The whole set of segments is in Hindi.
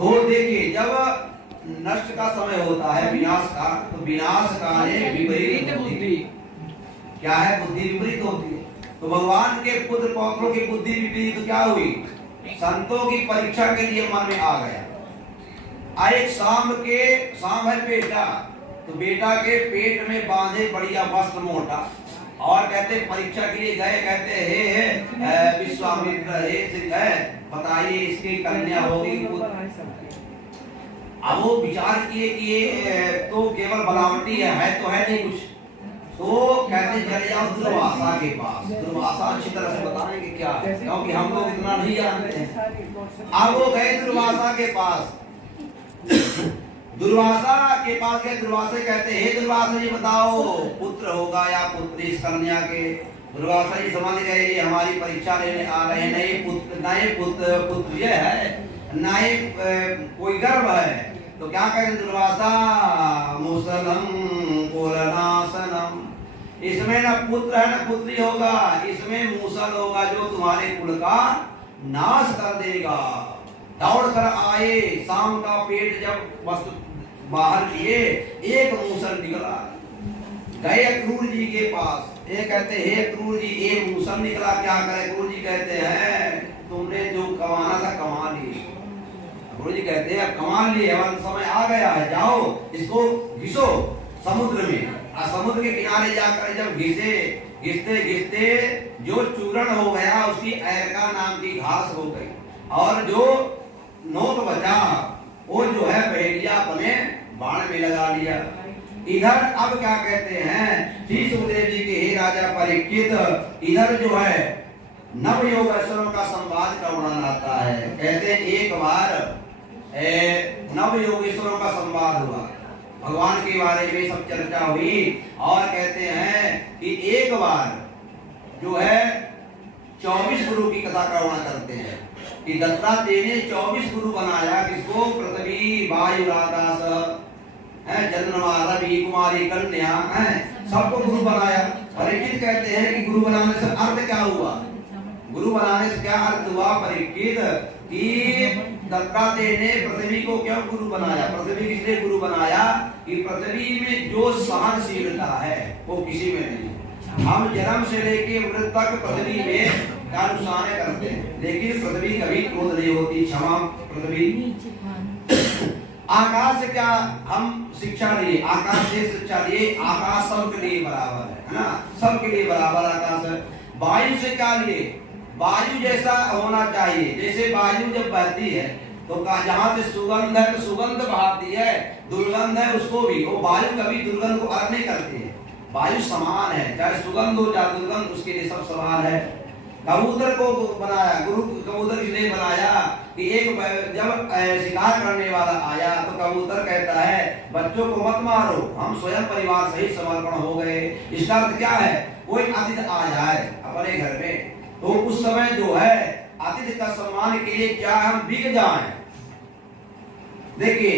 तो देखिए जब नष्ट का समय होता है विनाश का, तो विनाश काले विपरीत बुद्धि। क्या है? बुद्धि विपरीत होती है। तो भगवान के पुत्र पौत्रों की बुद्धि विपरीत तो क्या हुई? संतों की परीक्षा के लिए मन में आ गया। एक शाम है बेटा, तो बेटा के पेट में बांधे बढ़िया वस्त्र मोटा, और कहते परीक्षा के लिए गए, कहते हे विश्वामित्र, हे बताइए इसकी कन्या होगी। अब वो विचार किए कि ये तो केवल बनावटी है तो है नहीं कुछ। तो कहते चले जाओ दुर्वासा के पास। दुर्वासा अच्छी तरह से बताएंगे क्या है, क्योंकि हम लोग इतना नहीं जानते हैं। अब वो गए दुर्वासा के पास। दुर्वासा के पास गए। दुर्वासा कहते हे दुर्वासा जी बताओ पुत्र होगा या पुत्री इस कन्या के। दुर्वासा जी समझ गए ये हमारी परीक्षा लेने आ रहे हैं, नए पुत्र ये है, नए कोई गर्व है। तो क्या करें दुर्वासा? मुसलम कुलनाशनम, इसमें न पुत्र है न पुत्री होगा, इसमें मूसल होगा जो तुम्हारे कुल का नाश कर देगा। दौड़ कर आए, शाम का पेट जब वस्तु बाहर किए, एक मूसल निकला। गए क्रूर जी के पास। ये कहते हे क्रूर जी ये मूसल निकला, क्या करे? क्रूर जी कहते हैं तुमने जो कमाना था कमा लिए। क्रूर जी कहते हैं कमा लिए, अब समय आ गया है, जाओ इसको घिसो समुद्र में। समुद्र के किनारे जाकर जब घिसते घिसते जो चूर्ण हो गया, उसकी ऐरका नाम की घास हो गई, और जो नोक बचा वो जो है पहेलिया अपने बाण में लगा लिया। इधर अब क्या कहते हैं श्री सुखदेव जी के हे राजा परीक्षित, इधर जो है नव योगेश्वरों का संवाद का वर्णन आता है। कहते एक बार नव योगेश्वरों का संवाद हुआ, भगवान के बारे में सब चर्चा हुई, और कहते हैं कि एक बार जो है 24 गुरु की कथा का वर्णन करते हैं कि दत्तात्रेय ने 24 गुरु बनाया। किसको? पृथ्वी, वायु, आकाश, चंद्रमा, रवि, कुमारी, कन्या, सबको गुरु बनाया। परीक्षित कहते हैं कि गुरु बनाने से अर्थ क्या हुआ? गुरु बनाने से क्या अर्थ हुआ परीक्षित? कि दत्तात्रेय ने पृथ्वी को क्यों गुरु बनाया? पृथ्वी किसने गुरु बनाया? कि पृथ्वी में जो सहनशीलता है वो किसी में नहीं। हम जन्म से लेके मृत्यु तक पृथ्वी में अनुसार करते हैं, लेकिन पृथ्वी कभी क्रोध नहीं होती, क्षमा पृथ्वी। आकाश से क्या हम शिक्षा लिए? आकाश से शिक्षा लिए, आकाश सबके लिए बराबर है ना, सबके लिए बराबर आकाश है। वायु से क्या लिए? वायु जैसा होना चाहिए, जैसे वायु जब बहती है तो जहाँ से सुगंध है तो सुगंध बहाती है, दुर्गंध है उसको भी, वो वायु कभी दुर्गंध को अलग नहीं करती है। वायु समान है, चाहे सुगंध हो चाहे दुर्गंध, उसके लिए सब समान है। कबूतर को बनाया, गुरु कबूतर किसने बनाया? कि एक जब शिकार करने वाला आया तो कबूतर कहता है बच्चों को मत मारो, हम स्वयं परिवार सहित समर्पण हो गए। इसका अर्थ क्या है? कोई अतिथि आ जाए अपने घर में तो उस समय जो है अतिथि का सम्मान के लिए क्या हम बिक जाएं। देखिए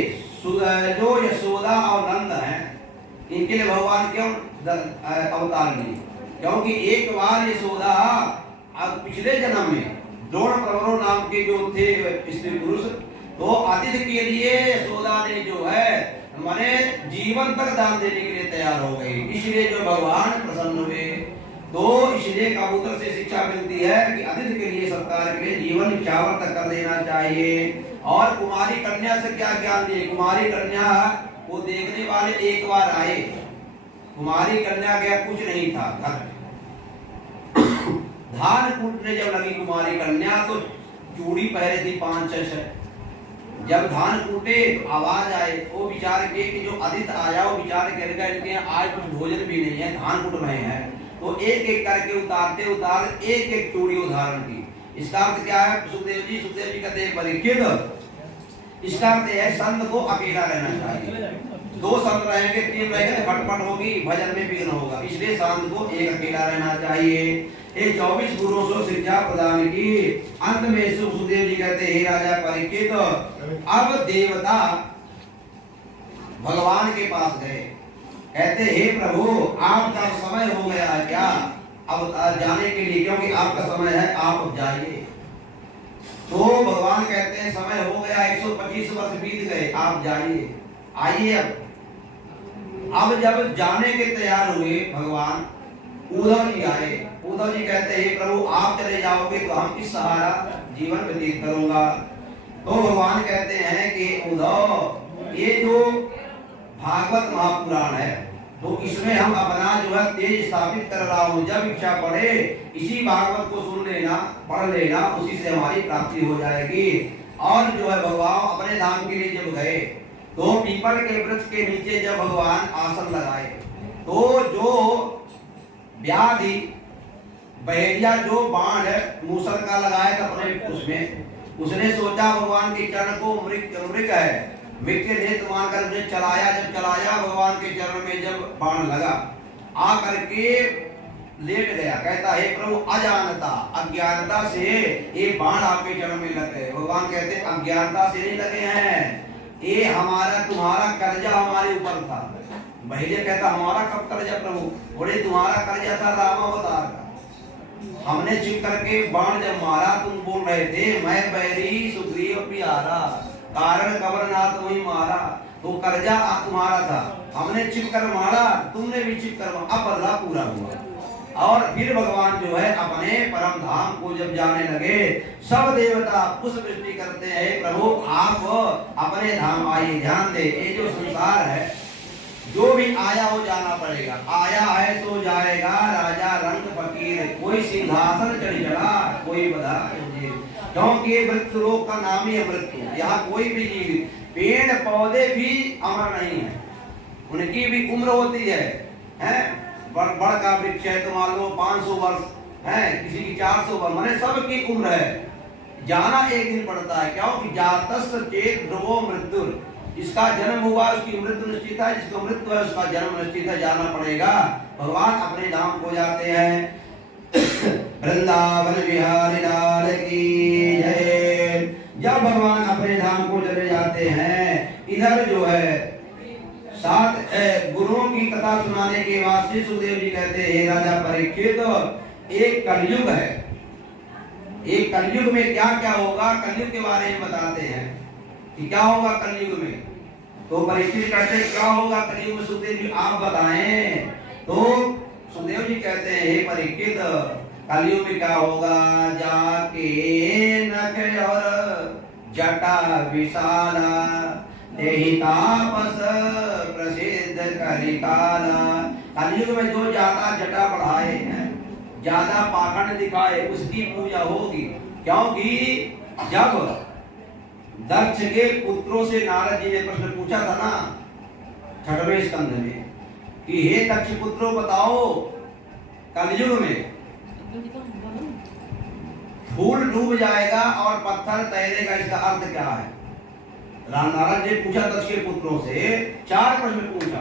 जो यशोदा और नंद हैं, इनके लिए भगवान क्यों अवतार लिए? क्योंकि एक बार यशोदा पिछले जन्म में द्रोण प्रवरो नाम के जो थे स्त्री पुरुष, तो अतिथि के लिए यशोदा ने जो है माने जीवन तक दान देने के लिए तैयार हो गई, इसलिए जो भगवान प्रसन्न हुए। तो इसलिए कबूतर से शिक्षा मिलती है कि अतिथि के लिए सत्कार के लिए जीवन निछावर तक कर देना चाहिए। और कुमारी कन्या से क्या ज्ञान दिए? कुमारी कन्या को देखने वाले एक बार आए, कुमारी कन्या के कुछ नहीं था, घर धान कूटने जब लगी कुमारी कन्या तो चूड़ी पहरे थी 5-6। जब धान कूटे तो आवाज आए, वो विचार के कि जो अतिथि आया वो विचार करेगा इनके आज कुछ भोजन भी नहीं है, धान कूट रहे हैं, तो एक एक करके उतारते एक एक चूड़ी उदाहरण की। इसका अर्थ क्या है? सुखदेव जी कहते हैं परीक्षित, इसका अर्थ है संत को अकेला रहना चाहिए। 2 संत रहेंगे 3 रहेंगे तो खटपट होगी, भजन में विघ्न होगा, इसलिए संत को एक अकेला रहना चाहिए। ये 24 गुरुओं से शिक्षा प्रदान की। अंत में सुखदेव जी कहते हे राजा परीक्षित, अब देवता भगवान के पास गए, कहते हे प्रभु आपका समय हो गया है क्या अब जाने के लिए? क्योंकि आपका समय है, आप अब जाइए। तो भगवान कहते हैं समय हो गया, 125 वर्ष बीत गए, आप जाइए, आइए। अब जब जाने के तैयार हुए भगवान, उद्धव जी आए। उद्धव जी कहते हैं प्रभु आप चले जाओगे तो हम किस सहारा जीवन व्यतीत करूंगा। तो भगवान कहते हैं कि उद्धव, ये जो भागवत महापुराण है तो इसमें हम अपना जो है तेज स्थापित कर रहा हूँ। जब इच्छा पड़े इसी भागवत को सुन लेना, पढ़ लेना, उसी से हमारी प्राप्ति हो जाएगी। और जो है भगवान अपने धाम के लिए जब गए तो पीपल के वृक्ष के नीचे जब भगवान आसन लगाए तो जो व्याधि बहेरिया जो बाण मूसल का लगाया था अपने उसमें, उसने सोचा भगवान के चरण को मृग है, मृग के नेत्र मानकर उन्हें चलाया। जब चलाया भगवान के चरण में जब बाण लगा, आ करके लेट गया। कहता है प्रभु अजानता, अज्ञानता से ये बाण आपके चरण में लग गए। भगवान कहते अज्ञानता से नहीं लगे हैं, ये हमारा तुम्हारा कर्जा हमारे ऊपर था। भैया कहता हमारा कब कर्जा प्रभु? बोले तुम्हारा कर्जा था रामावतार का। हमने छिप करके बाण जब मारा, तुम बोल रहे थे मैं बैरी सुग्रीव प्यारा, कारण कबरनाथ वही मारा, तो कर्जा तुम्हारा था। हमने छिप कर मारा, तुमने भी छिप कर मारा, अब बदला पूरा हुआ। और फिर भगवान जो है अपने परम धाम को जब जाने लगे, सब देवता पुष्प वृष्टि करते हैं प्रभु आप अपने धाम आइए। ध्यान दे, ये जो संसार है जो भी आया हो जाना पड़ेगा, आया है तो जाएगा। राजा रंग फकीर, कोई सिंहासन चढ़ चढ़ा, कोई बधा, क्योंकि मृत्यु लोक का नाम ही है मृत्यु। यहाँ कोई भी जीव, पेड़ पौधे भी अमर नहीं है, उनकी भी उम्र होती है। बड़ का वृक्ष है तो मान लो 500 वर्ष है, किसी की 400 वर्ष, माने सबकी उम्र है। जाना एक दिन पड़ता है, क्योंकि जातस्य चेत ध्रुवो मृत्यु, जिसका जन्म हुआ उसकी मृत्यु निश्चित है, जिसका मृत्यु है उसका जन्म निश्चित है, जाना पड़ेगा। भगवान अपने धाम को जाते हैं। वृंदावन बिहारी लाल की जय। जब भगवान अपने धाम को चले जाते हैं, इधर जो है 7 गुरुओं की कथा सुनाने के बाद श्री सुखदेव जी कहते हैं राजा परीक्षित, एक कलयुग है, एक कलयुग में क्या क्या होगा, कलयुग के बारे में बताते हैं कि क्या होगा कलयुग में। तो परीक्षित कहते हैं क्या होगा कलयुग में, सुखदेव जी आप बताएं। तो सुखदेव जी कहते हैं हे परीक्षित, कलयुग में क्या होगा, जाके नख और जटा विशाला, देहि तापस प्रसिद्ध कलिकाला। कलयुग में जो ज्यादा जटा बढ़ाए हैं, ज्यादा पाखंड दिखाए, उसकी पूजा होगी। क्योंकि जब दक्ष के पुत्रों से नारद जी ने प्रश्न पूछा था ना 6वें स्कंध में कि हे दक्ष पुत्रों बताओ कलयुग में फूल डूब जाएगा और पत्थर तैरेगा, इसका अर्थ क्या है? नारद जी पूछा दक्ष के पुत्रों से, 4 प्रश्न पूछा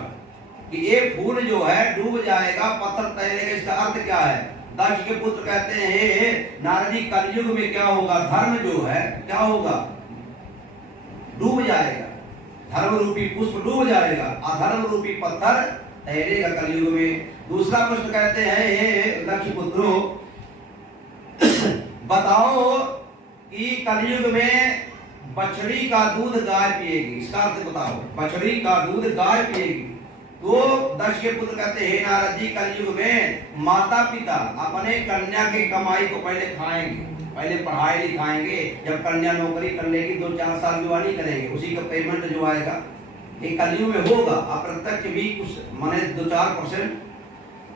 कि ये फूल जो है डूब जाएगा, पत्थर तैरेगा, इसका अर्थ क्या है? दक्ष के पुत्र कहते हैं हे नारद जी कलयुग में क्या होगा, धर्म जो है क्या होगा, डूब जाएगा, धर्म रूपी पुष्प डूब जाएगा, अधर्म रूपी पत्थर तैरेगा कलयुग में। दूसरा प्रश्न कहते हैं हे दक्ष पुत्रों बताओ कि कलयुग में बछड़ी का दूध गाय पिएगी, इसका अर्थ बताओ, बछड़ी का दूध गाय पिएगी। तो दक्ष के पुत्र कहते हैं नारद जी कलयुग में माता पिता अपने कन्या की कमाई को पहले खाएंगे, पहले पढ़ाई लिखाएंगे, जब कन्या नौकरी कर लेगी 2-4 साल जवानी करेंगे, उसी का पेमेंट जो आएगा ये कलयुग में होगा। अप्रत्यक्ष भी कुछ माने 2-4%।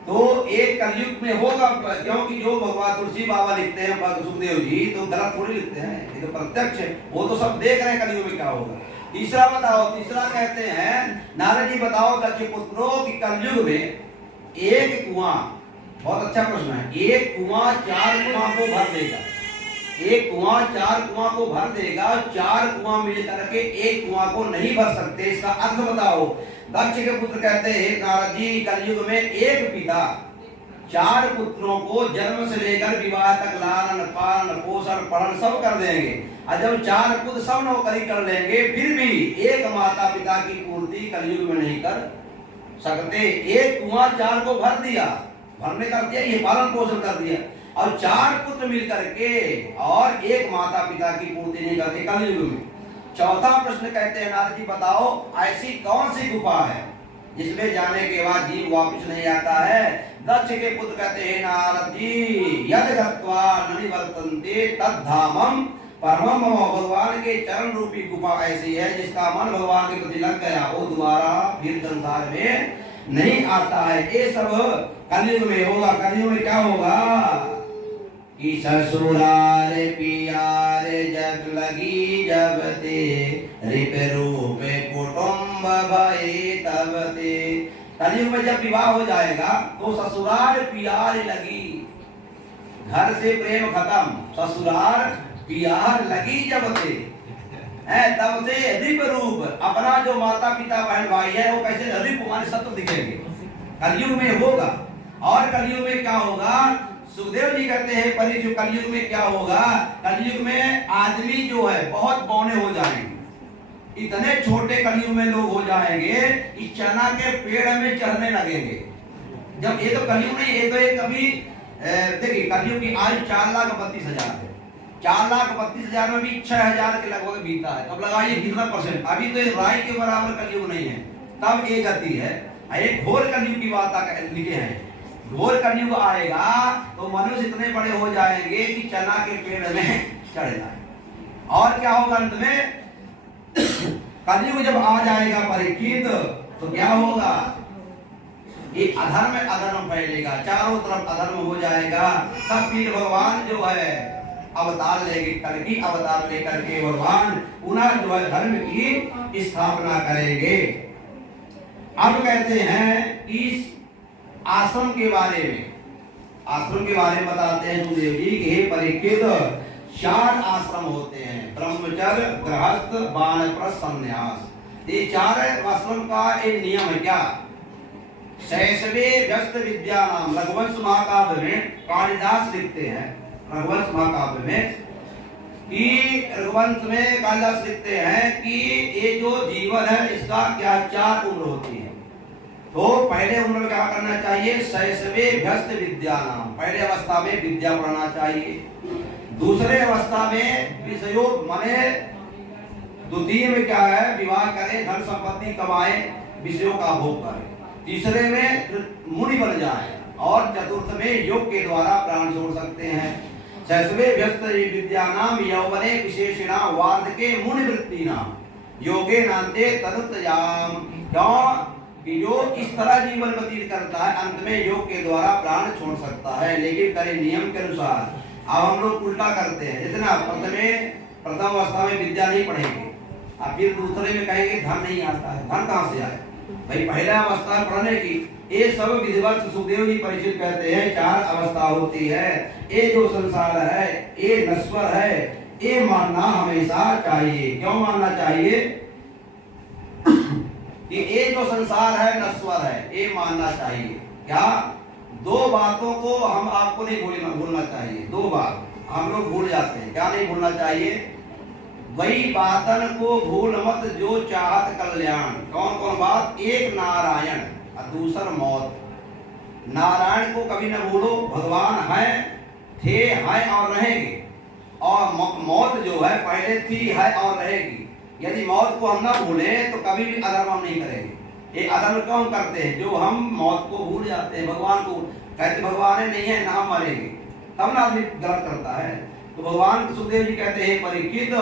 तो एक कलयुग में होगा, क्योंकि जो भगवान तुलसी बाबा लिखते हैं सुखदेव जी तो गलत थोड़ी लिखते हैं, ये तो प्रत्यक्ष है, वो तो सब देख रहे हैं कलयुग में क्या होगा। तीसरा बताओ, तीसरा कहते हैं नारद जी बताओ दक्ष पुत्रों कि कलयुग में एक कुआं, बहुत अच्छा प्रश्न है, एक कुआं 4 कुआं को भर देगा, एक कुआं 4 कुआं को भर देगा, 4 कुआं मिल करके एक कुआं को नहीं भर सकते, इसका अर्थ बताओ। दक्ष के पुत्र कहते हैं नारद जी कलयुग में एक पिता 4 पुत्रों को जन्म से लेकर विवाह तक लालन पालन पोषण पढ़न सब कर देंगे, और जब 4 पुत्र सब नौकरी कर लेंगे फिर भी एक माता पिता की पूर्ति कलयुग में नहीं कर सकते। एक कुआं 4 को भर दिया, भरने कर दिया, ये पालन पोषण कर दिया, और 4 पुत्र मिलकर के और एक माता पिता की पूर्ति नहीं करते कलयुग में। चौथा प्रश्न कहते हैं नारद जी बताओ ऐसी कौन सी गुफा है जिसमें जाने के बाद जीव वापस नहीं आता है। दक्ष के पुत्र कहते हैं नारद जी यद गत्वा न निवर्तन्ते तद्धामम परमम मम, भगवान के चरण रूपी गुफा ऐसी है जिसका मन भगवान के प्रति लग गया वो दोबारा फिर संसार में नहीं आता है। ये सब कलयुग में होगा। कलयुग में क्या होगा कि ससुराल पियार जग लगी जब ते रिप रूप कुटुंब भये तब ते। कलयुग में जब विवाह हो जाएगा तो ससुराल पियार लगी, घर से प्रेम खत्म, ससुराल पियार लगी जब से तब से रिप रूप अपना जो माता पिता बहन भाई है वो कैसे रिप माने सत्य दिखेंगे कलयुग में होगा। और कलयुग में क्या होगा सुखदेव जी कहते हैं परिचय कलयुग में क्या होगा। कलयुग में आदमी जो है बहुत बौने हो जाएंगे, इतने छोटे कलयुग में लोग हो जाएंगे इस चना के पेड़ में चढ़ने लगेंगे। जब ये तो कलयुग नहीं, ये तो एक अभी देखिए कलयुग की आयु 4,32,000 है। 4,32,000 में भी 6,000 के लगभग बीता है। अब लगाइए कितना परसेंट। अभी तो राय के बराबर कलयुग नहीं है, तब एक गति है। एक घोर कलयुग की बात लिखे हैं। घोर कलयुग आएगा तो मनुष्य इतने बड़े हो जाएंगे कि चना के पेड़ में चढ़ जाए। और क्या होगा अंत में कलयुग जब आ जाएगा परीक्षित तो क्या होगा ये अधर्म फैलेगा, चारों तरफ अधर्म हो जाएगा। तब फिर भगवान जो है अवतार लेके कलकी अवतार लेकर के भगवान पुनः जो है धर्म की स्थापना करेंगे। अब कहते हैं इस आश्रम के बारे में बताते हैं सुखदेव जी कि हे परीक्षित 4 आश्रम होते हैं ब्रह्मचर्य गृहस्थ वानप्रस्थ संन्यास। ये 4 आश्रम का एक नियम है क्या। शैशवे व्यस्त विद्या नाम रघुवंश महाकाव्य में कालिदास लिखते हैं रघुवंश महाकाव्य में कि रघुवंश में कालिदास लिखते हैं कि ये जो जीवन है इसका क्या 4 उम्र होती है। तो पहले उम्र में क्या करना चाहिए शैशवे व्यस्त विद्या नाम, पहले अवस्था में विद्या पढ़ना चाहिए। दूसरे अवस्था में विषयों माने द्वितीय में क्या है विवाह करें, धन संपत्ति कमाए, विषयों का भोग करें। तीसरे में मुनि बन जाए और चतुर्थ में योग के द्वारा प्राण छोड़ सकते हैं। शैशवे व्यस्त विद्या नाम यौवने विशेषणा वार्धके मुनि वृत्ति नाम योगे नान्ते तदुत्तयाम। क्यों कि जो इस तरह जीवन व्यतीत करता है अंत में योग के द्वारा प्राण छोड़ सकता है, लेकिन करे नियम के अनुसार। अब हम लोग उल्टा करते हैं, जैसे ना प्रथम अवस्था में विद्या नहीं पढ़ेंगे और फिर दूसरे में कहेंगे धन नहीं आता है। धन कहाँ से आए भाई, पहला अवस्था पढ़ने की। ये सब विधिवत सुखदेव जी परिचित कहते हैं 4 अवस्था होती है। ये जो संसार है ये नश्वर है, ये मानना हमेशा चाहिए। क्यों मानना चाहिए कि ये जो संसार है नश्वर है, ये मानना चाहिए। क्या 2 बातों को हम आपको नहीं भूलना चाहिए। 2 बात हम लोग भूल जाते हैं। क्या नहीं भूलना चाहिए, वही बातन को भूल मत जो चाहत कल्याण। कौन कौन बात, एक नारायण और दूसर मौत। नारायण को कभी न भूलो, भगवान है, थे, है और रहेंगे। और मौत जो है पहले थी, है और रहेगी। यदि मौत को हम ना भूले तो कभी भी अधर्म हम नहीं करेंगे। ये अधर्म क्यों करते हैं, जो हम मौत को भूल जाते हैं, भगवान को कहते भगवान नहीं है ना हम मरेंगे, तब ना आदमी गलत करता है। तो भगवान सुखदेव जी कहते हैं परीक्षित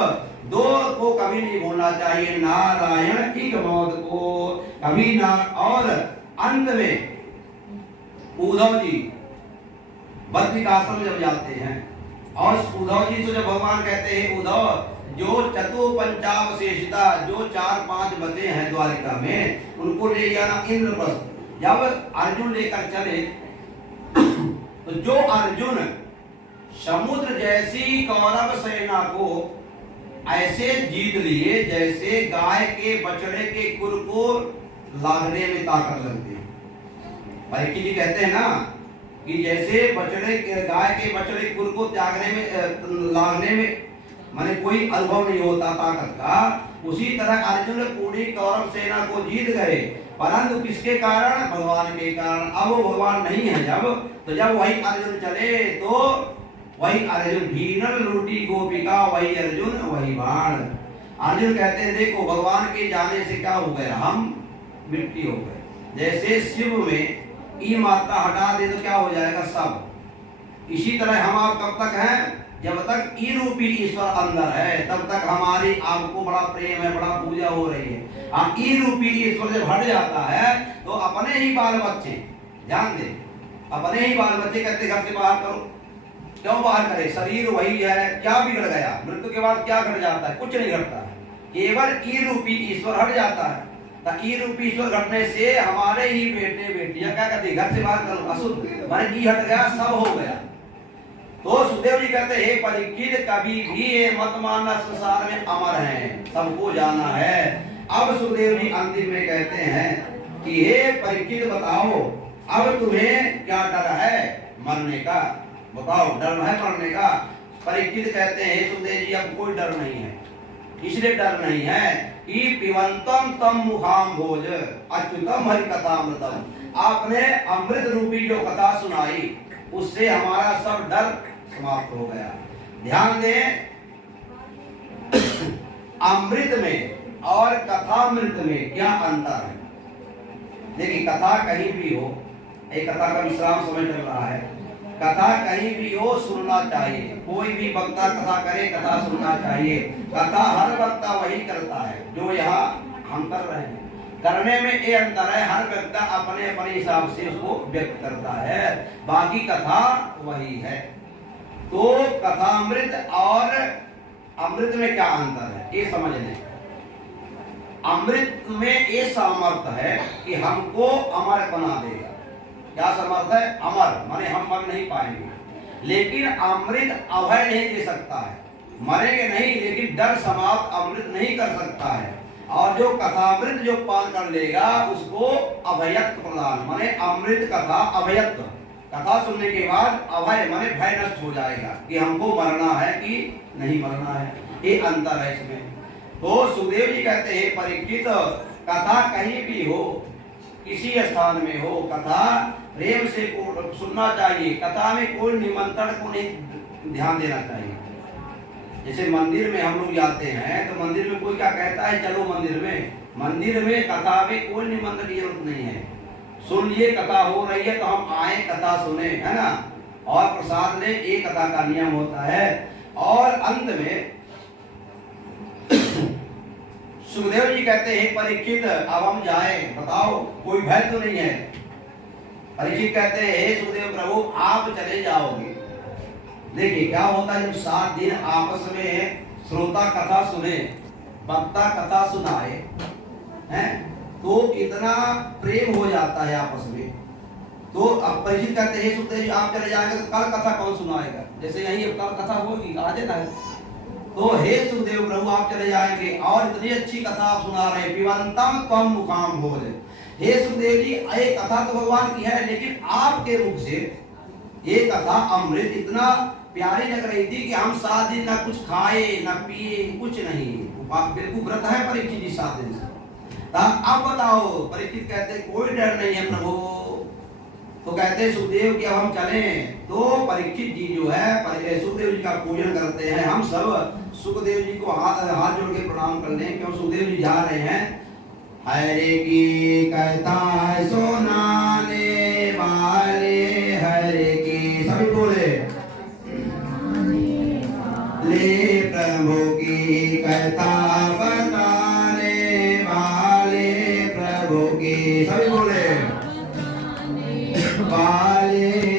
2 को कभी नहीं भूलना चाहिए, नारायण एक मौत को कभी ना। और अंत में उद्धव जी बद्रिकाश्रम जब जाते हैं और उद्धव जी से जब भगवान कहते हैं उद्धव जो चतुपंचावशेषिता जो 4-5 बचे हैं द्वारिका में उनको ले जाना इंद्रप्रस्थ। जब अर्जुन लेकर चले तो जो अर्जुन समुद्र जैसी कौरव सेना को ऐसे जीत लिए जैसे गाय के बछड़े के खुर को लादने में ताकत लगती है। परीक्षित जी कहते हैं ना कि जैसे गाय के बछड़े खुर को त्यागने में लादने में माने कोई अनुभव नहीं होता ताकत का, उसी तरह अर्जुन पूरी कौरव सेना को जीत गए, परंतु किसके कारण? भगवान के कारण। अब वो भगवान नहीं है तो जब वही अर्जुन चले तो वही अर्जुन भीनल रोटी गोपिका, वही अर्जुन वही बाण। अर्जुन कहते हैं देखो भगवान के जाने से क्या हो गया, हम मिट्टी हो गए। जैसे शिव में ई मात्रा हटा दे तो क्या हो जाएगा, सब। इसी तरह हम आप कब तक हैं? जब तक ई रूपी ईश्वर अंदर है तब तक हमारी आपको बड़ा प्रेम है, बड़ा पूजा हो रही है। हम ई रूपी ईश्वर जब हट जाता है तो अपने ही बाल बच्चे, ध्यान दे, अपने ही बाल बच्चे कहते घर से बाहर करो। क्यों बाहर करे? शरीर वही है, क्या बिगड़ गया? मृत्यु के बाद क्या घट जाता है? कुछ नहीं घटता है, केवल ई रूपी ईश्वर हट जाता है। ई रूपी ईश्वर घटने से हमारे ही बेटे बेटियां क्या कहते घर से बाहर करो, अशुद्ध माने ई हट गया, सब हो गया। तो सुखदेव जी कहते हे परीक्षित कभी भी ये मत मानना, संसार में अमर हैं, सबको जाना है। अब सुखदेव जी अंतिम में कहते हैं कि हे परीक्षित बताओ अब तुम्हें क्या डर है मरने का, बताओ डर है मरने का। परीक्षित कहते हैं सुखदेव जी अब कोई डर नहीं है, इसलिए डर नहीं है कि पिबंतम तम मुखाम भोज अच्युतम हरि कथामृतम, आपने अमृत रूपी जो कथा सुनाई उससे हमारा सब डर समाप्त हो गया। ध्यान दें, अमृत में और कथामृत में क्या अंतर है? देखिए कथा कहीं भी हो, एक कथा का विश्राम समय चल रहा है, कथा कहीं भी हो सुनना चाहिए। कोई भी वक्ता कथा करे, कथा सुनना चाहिए। कथा हर वक्ता वही करता है जो यहाँ हम कर रहे हैं, करने में ये अंतर है, हर व्यक्ति अपने अपने हिसाब से उसको व्यक्त करता है, बाकी कथा वही है। तो कथामृत और अमृत में क्या अंतर है ये समझ लें। अमृत में ये सामर्थ्य है कि हमको अमर बना देगा। क्या सामर्थ्य है? अमर माने हम मर नहीं पाएंगे, लेकिन अमृत अभय नहीं दे सकता है, मरेंगे नहीं, लेकिन डर समाप्त अमृत नहीं कर सकता है। और जो कथामृत जो पान कर लेगा उसको अभयत्व प्रदान, माने अमृत कथा अभयत्व, कथा सुनने के बाद अभय माने भय नष्ट हो जाएगा कि हमको मरना है कि नहीं मरना है, ये अंतर है इसमें। तो सुखदेव जी कहते हैं परीक्षित कथा कहीं भी हो, किसी स्थान में हो, कथा प्रेम से सुनना चाहिए। कथा में कोई निमंत्रण को नहीं ध्यान देना चाहिए। जैसे मंदिर में हम लोग जाते हैं तो मंदिर में कोई क्या कहता है चलो मंदिर में कथा में कोई निमंत्रण की जरूरत नहीं है। सुन लिए कथा हो रही है तो हम आए कथा सुने, है ना, और प्रसाद ले, एक कथा का नियम होता है। और अंत में सुखदेव जी कहते हैं परीक्षित अब हम जाए, बताओ कोई भय तो नहीं है। परीक्षित कहते हैं हे सुखदेव प्रभु आप चले जाओगे। देखिए क्या होता है जब 7 दिन आपस में श्रोता कथा सुने, वक्ता कथा सुनाए हैं, तो इतना प्रेम हो जाता है आपस में। तो अब परीक्षित कहते हैं सुखदेव जी आप चले जाएंगे तो कल कथा कौन सुनाएगा? जैसे यही कल कथा होगी आज है ना, तो हे सुखदेव प्रभु आप चले जाएंगे और इतनी अच्छी कथा आप सुना रहे हैं, पिबंतम तम मुखाम भोज। हे सुखदेव जी ये कथा तो भगवान की है, लेकिन आपके मुख से ये कथा अमृत इतना प्यारी लग रही थी कि हम 7 दिन ना कुछ खाए ना पिए, कुछ नहीं, बिल्कुल व्रत है परीक्षित जी 7 दिन से। अब बताओ, परीक्षित कहते कोई डर नहीं है प्रभु। तो कहते सुखदेव कि अब हम चलें। तो परीक्षित जी जो है सुखदेव जी का पूजन करते हैं। हम सब सुखदेव जी को हाथ जोड़ के प्रणाम कर लें, क्यों सुखदेव जी जा रहे हैं। हरे की कथा सुनाने वाले, हरे की सभी बोले ले प्रभु की कथा बताने वाले, प्रभु की सभी बोले वाले